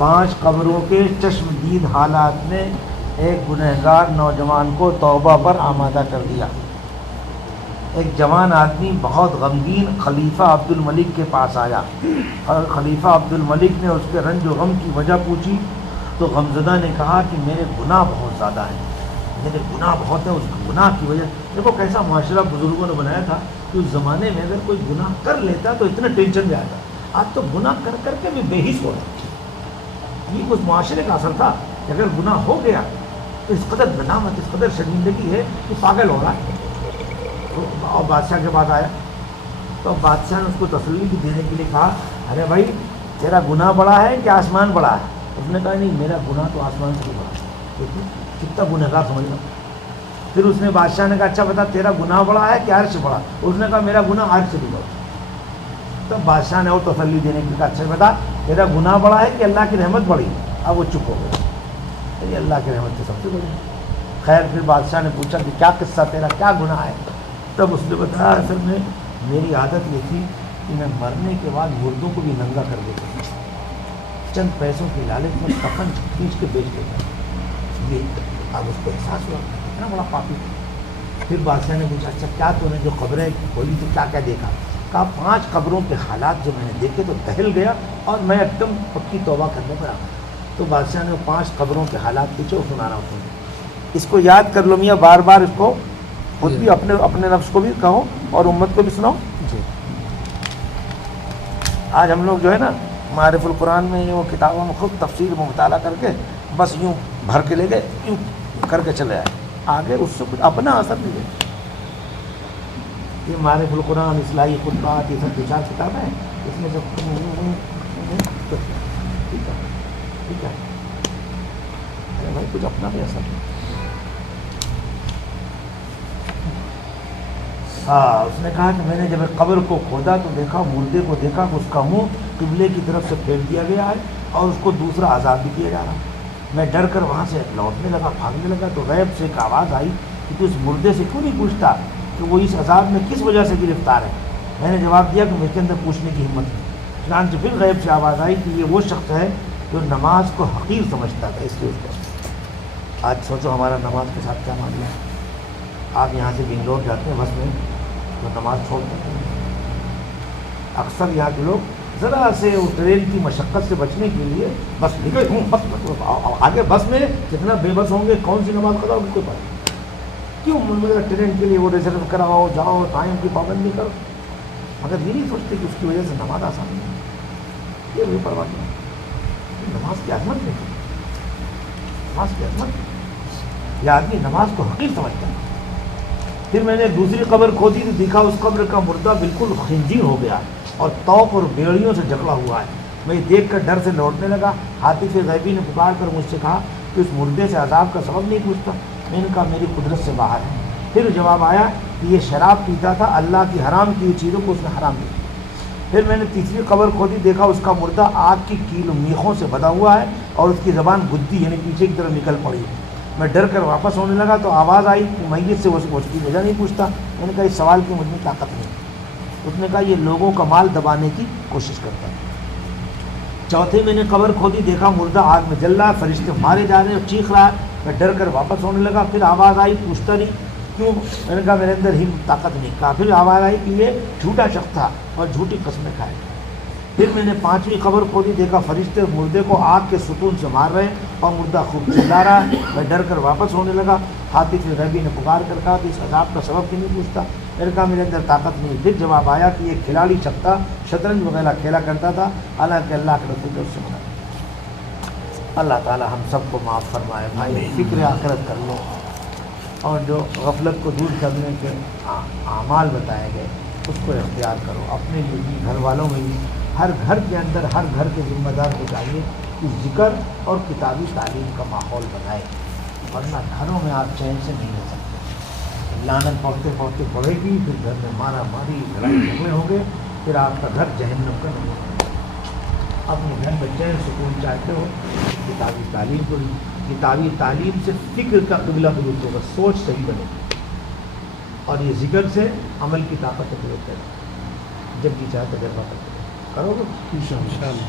5 قبروں کے چشم دید حالات نے ایک گنہگار نوجوان کو توبہ پر آمادہ کر دیا۔ ایک جوان آدمی بہت غمگین خلیفہ عبد الملک کے پاس آیا اور خلیفہ عبد الملک نے اس کے رنج و غم کی وجہ پوچھی تو غمزدہ نے کہا کہ میرے گناہ بہت زیادہ ہیں، میرے گناہ بہت ہیں، اس گناہ کی وجہ دیکھو کیسا معاشرہ بزرگوں نے بنایا تھا کہ اس زمانے میں اگر کوئی گناہ کر لیتا تو اتنا ٹینشن میں آتا، آج تو گناہ کر کر کے بھی بے حس ہو رہا۔ یہ اس معاشرے کا اثر تھا کہ اگر گناہ ہو گیا تو اس قدر ندامت، اس قدر شرمندگی ہے کہ پاگل ہو رہا ہے۔ اور بادشاہ کے پاس آیا تو بادشاہ نے اس کو تسلی دینے کے لیے کہا ارے بھائی تیرا گناہ بڑا ہے کہ آسمان بڑا ہے؟ اس نے کہا نہیں میرا گناہ تو آسمان سے بھی بڑا ہے، کتنا گنہگار سمجھنا۔ پھر اس نے بادشاہ نے کہا اچھا بتا تیرا گناہ بڑا ہے کہ عرش بڑا؟ اس نے کہا میرا گناہ عرش سے بھی بڑا۔ تب بادشاہ نے اور تسلی دینے کے لیے کہا اچھا بتا تیرا گناہ بڑا ہے کہ اللہ کی رحمت بڑی؟ اب وہ چپ ہو گیا، اللہ کی رحمت تو سب سے بڑی۔ خیر پھر بادشاہ نے پوچھا کہ کیا قصہ تیرا، کیا گناہ ہے؟ تب اس نے بتایا اصل میں میری عادت یہ تھی کہ میں مرنے کے بعد مردوں کو بھی ننگا کر دیتا تھا، چند پیسوں کی لالچ میں کفن کھینچ کے بیچ دیتا۔ یہ اب اس کو احساس ہوا اتنا بڑا پاپی تھا۔ پھر بادشاہ نے پوچھا اچھا کیا تو نے جو قبریں کھولی تو کیا کیا دیکھا؟ کہا 5 قبروں کے حالات جو میں نے دیکھے تو دہل گیا اور میں ایک دم پکی توبہ کرنے پر آ گیا۔ تو بادشاہ نے 5 قبروں کے حالات پوچھے اور سنا رہا ہوں، اس کو یاد کر لو میاں، بار بار اس کو خود بھی اپنے نفس کو بھی کہو اور امت کو بھی سناؤ۔ آج ہم لوگ جو ہے نا معارف القرآن میں وہ کتابوں میں خود تفسیر میں مطالعہ کر کے بس یوں بھر کے لے گئے، یوں کر کے چلے آئے، آگے اس سے کچھ اپنا اثر نہیں ہے۔ یہ معارف القرآن، اصلاحی خطبات، یہ سب 2-4 کتابیں ہیں، اس میں سے ٹھیک ہے ارے بھائی کچھ اپنا بھی اثر نہیں۔ ہاں اس نے کہا کہ میں نے جب قبر کو کھودا تو دیکھا، مردے کو دیکھا کہ اس کا منہ قبلے کی طرف سے پھیر دیا گیا ہے اور اس کو دوسرا عذاب بھی کیا جا رہا ہے۔ میں ڈر کر وہاں سے لوٹنے لگا، بھاگنے لگا تو غیب سے ایک آواز آئی کہ تو اس مردے سے کیوں نہیں پوچھتا کہ وہ اس عذاب میں کس وجہ سے گرفتار ہے؟ میں نے جواب دیا کہ میرے کے اندر پوچھنے کی ہمت نہیں۔ چنانچہ پھر غیب سے آواز آئی کہ یہ وہ شخص ہے جو نماز کو حقیر سمجھتا تھا، اس لیے اس کو۔ آج سوچو ہمارا نماز کے ساتھ کیا معاملہ ہے۔ آپ یہاں سے بنگلور جاتے ہیں بس میں تو نماز چھوڑ دیتے ہیں۔ اکثر یہاں کے لوگ ذرا سے وہ ٹرین کی مشقت سے بچنے کے لیے بس نکلے ہوں، بس آگے بس میں کتنا بے بس ہوں گے، کون سی نماز قضا ہوگی کوئی پتہ نہیں۔ کیوں ٹرین کے لیے وہ ریزرو کراؤ، جاؤ، ٹائم کی پابندی کرو، مگر یہ نہیں سوچتے کہ اس کی وجہ سے نماز آسان نہیں ہے۔ یہ بھی پرواہ نہیں، نماز کی عظمت نہیں، نماز کی عظمت، یہ آدمی نماز کو حقیر سمجھتا ہے۔ پھر میں نے دوسری قبر کھودی تو دیکھا اس قبر کا مردہ بالکل خنزیر ہو گیا اور توق اور بیڑیوں سے جکڑا ہوا ہے۔ میں یہ دیکھ کر ڈر سے لوٹنے لگا۔ حاطف غیبی نے پکار کر مجھ سے کہا کہ اس مردے سے عذاب کا سبب نہیں پوچھتا؟ میں نے کہا میری قدرت سے باہر ہے۔ پھر جواب آیا کہ یہ شراب پیتا تھا، اللہ کی حرام کی چیزوں کو اس نے حرام کی۔ پھر میں نے تیسری قبر کھودی، دیکھا اس کا مردہ آگ کی کیل و میخوں سے بندھا ہوا ہے اور اس کی زبان گدی یعنی پیچھے کی طرف نکل پڑی ہے۔ میں ڈر کر واپس ہونے لگا تو آواز آئی کہ میت سے وہ اس کی وجہ نہیں پوچھتا؟ میں نے کہا اس سوال کی مجھ میں طاقت نہیں۔ اس نے کہا یہ لوگوں کا مال دبانے کی کوشش کرتا ہے۔ چوتھے میں نے قبر کھودی، دیکھا مردہ آگ میں جل رہا ہے، فرشتے مارے جا رہے ہیں اور چیخ رہا ہے۔ میں ڈر کر واپس ہونے لگا۔ پھر آواز آئی پوچھتا نہیں کیوں؟ میں نے کہا میرے اندر ہی طاقت نہیں۔ کہا پھر آواز آئی کہ یہ جھوٹا شخص تھا اور جھوٹی قسمیں کھائے۔ پھر میں نے 5ویں قبر کھودی، دیکھا فرشتے مردے کو آگ کے ستون سے مار رہے ہیں اور مردہ خوب چلا رہا ہے۔ میں ڈر کر واپس ہونے لگا۔ حاطف غیبی نے پکار کر کہا کہ اس عذاب کا سبب کیوں نہیں پوچھتا؟ میں نے کہا میرے اندر طاقت نہیں۔ پھر جواب آیا کہ یہ کھلاڑی شخص تھا، شطرنج وغیرہ کھیلا کرتا تھا، حالانکہ اللہ کے رسول نے اس سے منع کیا۔ اللہ تعالی ہم سب کو معاف فرمائے۔ بھائی فکر آخرت کر لو اور جو غفلت کو دور کرنے کے اعمال بتائے گئے اس کو اختیار کرو، اپنے لیے بھی، گھر والوں میں بھی۔ ہر گھر کے اندر ہر گھر کے ذمہ دار کو چاہیے کہ ذکر اور کتابی تعلیم کا ماحول بنائے، ورنہ گھروں میں آپ چین سے نہیں رہ سکتے۔ لعنت پڑھتے پڑھتے پڑھے گی، پھر گھر میں مارا ماری لڑائی جھگڑے ہوں گے، پھر آپ کا گھر جہنم کا نہیں ہوگا۔ اپنے گھر میں چین سکون چاہتے ہو، کتابی تعلیم کو، کتابی تعلیم سے فکر کا قبلہ درست ہوگا، سوچ صحیح بنے گی، اور یہ ذکر سے عمل کی طاقت درست ہے۔ جب بھی چاہے تجربہ کرتے کرو گے، انشاءاللہ۔